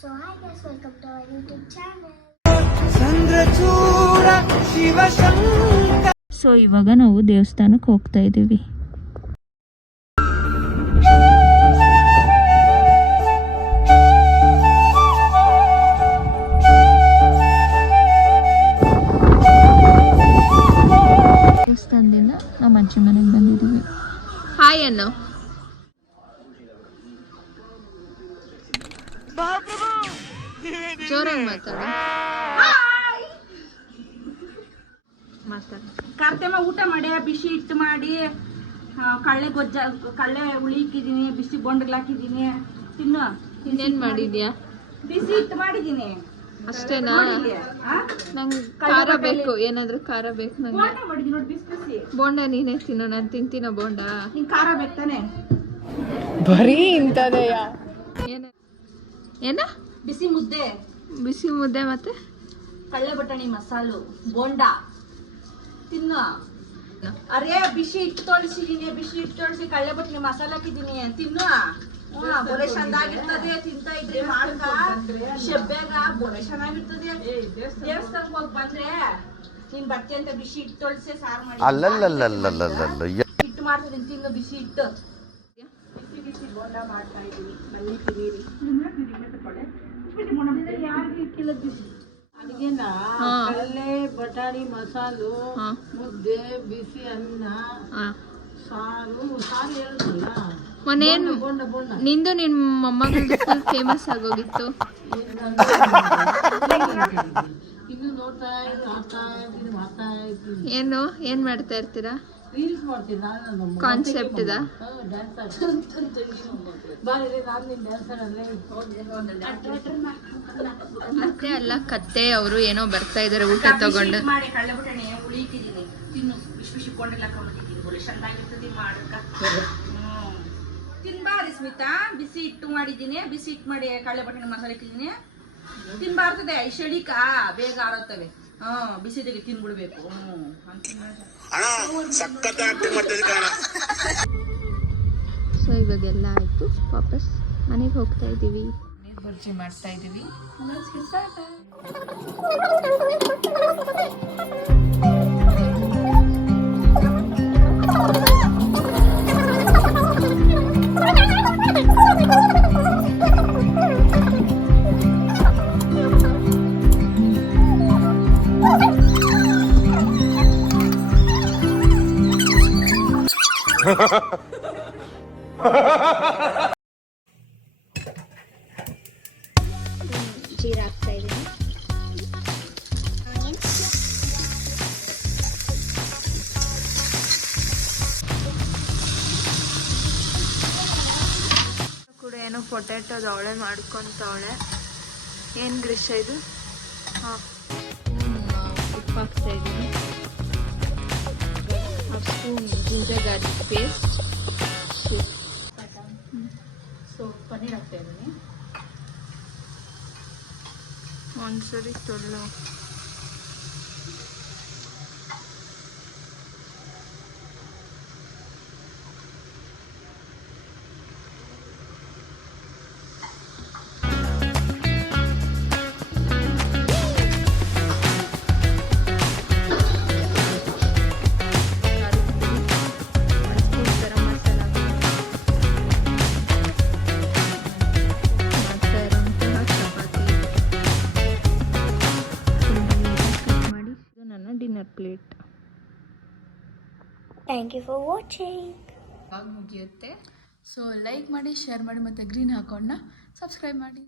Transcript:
So hi guys, welcome to our YouTube channel. So ಇವಾಗ ನಾವು ದೇವಸ್ಥಾನಕ್ಕೆ ಹೋಗ್ತಾ ಇದ್ದೀವಿ. ದೇವಸ್ಥಾನದಿಂದ ನಮ್ಮ ಅಜ್ಜಿ ಮನೆಗೆ ಬಂದಿದ್ದೀವಿ. ಹಾಯ್ ಅನ್ನೋ. ಜೋರಾಗಿ ಮಾತಾಡ. ಕಾರ್ತೆಮ್ಮ ಊಟ ಮಾಡಿ ಬಿಸಿ ಹಿಟ್ಟು ಮಾಡಿ ಕಳ್ಳೆ ಹುಳಿ ಇಕ್ಕಿದೀನಿ, ಬಿಸಿ ಬೊಂಡಗಳು ಹಾಕಿದೀನಿ, ತಿನ್ನು. ಇನ್ನೇನ್ ಮಾಡಿದ್ಯಾ? ಬಿಸಿ ಹಿಟ್ಟು ಮಾಡಿದೀನಿ ಅಷ್ಟೇನಾ? ನಂಗೆ ಖಾರ ಬೇಕು, ಏನಾದ್ರೂ ಖಾರ ಬೇಕು ನಂಗೆ. ಮಾಡಿದೀನಿ ನೋಡಿ, ಬಿಸಿ ಬಿಸಿ ಬೋಂಡ ನೀನೇ ತಿನ್ನೋ, ನಾನು ತಿಂತೀನ ಬೋಂಡ. ನಿಂಗೆ ಖಾರ ಬೇಕು ತಾನೆ? ಬರೀ ಇಂಥದೆಯ. ಏನ ಬಿಸಿ ಮುದ್ದೆ, ಬಿಸಿ ಮುದ್ದೆ ಮತ್ತೆ ಕಳ್ಳೆ ಬಟಾಣಿ ಮಸಾಲು ಬೋಂಡ ತಿನ್ನು. ಅರೇ ಬಿಸಿ ಹಿಟ್ಟು ತೊಳಸಿದೀನಿ, ಬಿಸಿ ಹಿಟ್ಟು ತೊಳಸಿ ಕಳ್ಳೆ ಬಟಾಣಿ ಮಸಾಲ ಹಾಕಿದೀನಿ, ತಿನ್ನು. ಬೊರೆ ಚಂದಾಗಿರ್ತದೆ, ತಿಂತಾ ಇದ್ರೆ ಮಾಡ್ಕ ಶೆಬ್ಬ್ಯಾಗ ಬೊರೆ ಚೆನ್ನಾಗಿರ್ತದೆ. ದೇವಸ್ಥಾನಕ್ಕೆ ಹೋಗಿ ಬಂದ್ರೆ ನೀನ್ ಬರ್ತಿ ಅಂತ ಬಿಸಿ ಹಿಟ್ಟು ತೊಳಸಿ ಸಾರು ಮಾಡಿ ಹಿಟ್ಟು ಮಾಡ್ತಿದೀನಿ, ತಿನ್ನು ಬಿಸಿ ಹಿಟ್ಟು. ಬಿಸಿ ಬಿಸಿ ಬೋಂಡ ಮಾಡ್ತಾ ಇದೀನಿ, ಬನ್ನಿ ತಿನ್ನೀರಿ. ಯಾರಿಗೆ ಇಕ್ಕಿಲ್ಲ ಬಿಸಿ ಅಡಿಗೆನ? ಕಡಲೆ ಬಟಾಣಿ ಮಸಾಲು, ಮುದ್ದೆ, ಬಿಸಿ ಅನ್ನ, ಸಾರು ಹೇಳಿದ್ರಲ್ಲ ಮೊನ್ನೇನು ನಿಂದು ನಿಮ್ಮ ಮೊಮ್ಮಗಳು ಫೇಮಸ್ ಆಗೋಗಿತ್ತು. ಇನ್ನು ನೋಡ್ತಾ ಇದ್ದೀನಿ, ಮಾಡ್ತಾ ಇದ್ದೀನಿ. ಏನ್ ಮಾಡ್ತಾ ಇರ್ತೀರಾ? ರೀಲ್ಸ್ ಮಾಡ್ತೀನಿ ನಾನು. ಕಾನ್ಸೆಪ್ಟ್ ಇದ ಮತ್ತೆ ಅಲ್ಲ ಕತ್ತೆ ಅವರು ಏನೋ ಬರ್ತಾ ಇದಾರೆ ಊಟ ತಗೊಂಡು. ಮಾಡಿ ಕಳ್ಳೆ ಬಟಾಣಿ ಹುಳಿ ಇಟ್ಟಿದ್ದೀನಿ, ತಿನ್ನು. ಬಿಸಿ ಬಿಸಿ ಕೊಂಡೆಲ್ಲ ಹಾಕೊಂಡಿದ್ದೀನಿ, ಒಳ್ಳೆ ಚೆನ್ನಾಗಿರ್ತದೆ ಮಾಡಕ್ಕ. ತಿನ್ಬಾರಿ ಸ್ಮಿತಾ, ಬಿಸಿ ಹಿಟ್ಟು ಮಾಡಿದ್ದೀನಿ, ಬಿಸಿ ಹಿಟ್ಟು ಮಾಡಿ ಕಳ್ಳೆ ಬಟಾಣಿ ಮಸಾಲೆ ಇಟ್ಟಿದ್ದೀನಿ. ತಿನ್ಬಾರ್ತದೆ, ಶಡಿಕ ಬೇಗ ಆರತ್ತವೆ. ಬಿಸಿದಿಗೆ ತಿನ್ಬಿಡ್ಬೇಕು. ಸೊ ಇವಾಗೆಲ್ಲ ಆಯ್ತು, ವಾಪಸ್ ಮನೆಗೆ ಹೋಗ್ತಾ ಇದ್ದೀವಿ. ನೀರು ಬರ್ಜಿ ಮಾಡ್ತಾ ಇದ್ದೀವಿ. ಜೀರಾ ಹಾಕ್ತಾ ಇದ್ದೀನಿ. ಕೂಡ ಏನೋ ಪೊಟ್ಯಾಟೋದ ಅವಳೆ ಮಾಡ್ಕೊಂತವಳೆ. ಏನು ಗ್ರಿಶ್ ಇದು? ಉಪ್ಪು ಹಾಕ್ತಾ ಇದ್ದೀನಿ, spoon ginger garlic paste. So paneer ಹಾಕ್ತಾ ಇದ್ದೀನಿ. ಒಂದ್ಸರಿ ತೊಳ್ಳು. Plate. Thank you for watching. ಮುಗಿಯುತ್ತೆ. ಸೊ ಲೈಕ್ ಮಾಡಿ, ಶೇರ್ ಮಾಡಿ, ಮತ್ತು ಗ್ರೀನ್ ಹಾಕೋಣ ಸಬ್ಸ್ಕ್ರೈಬ್ ಮಾಡಿ.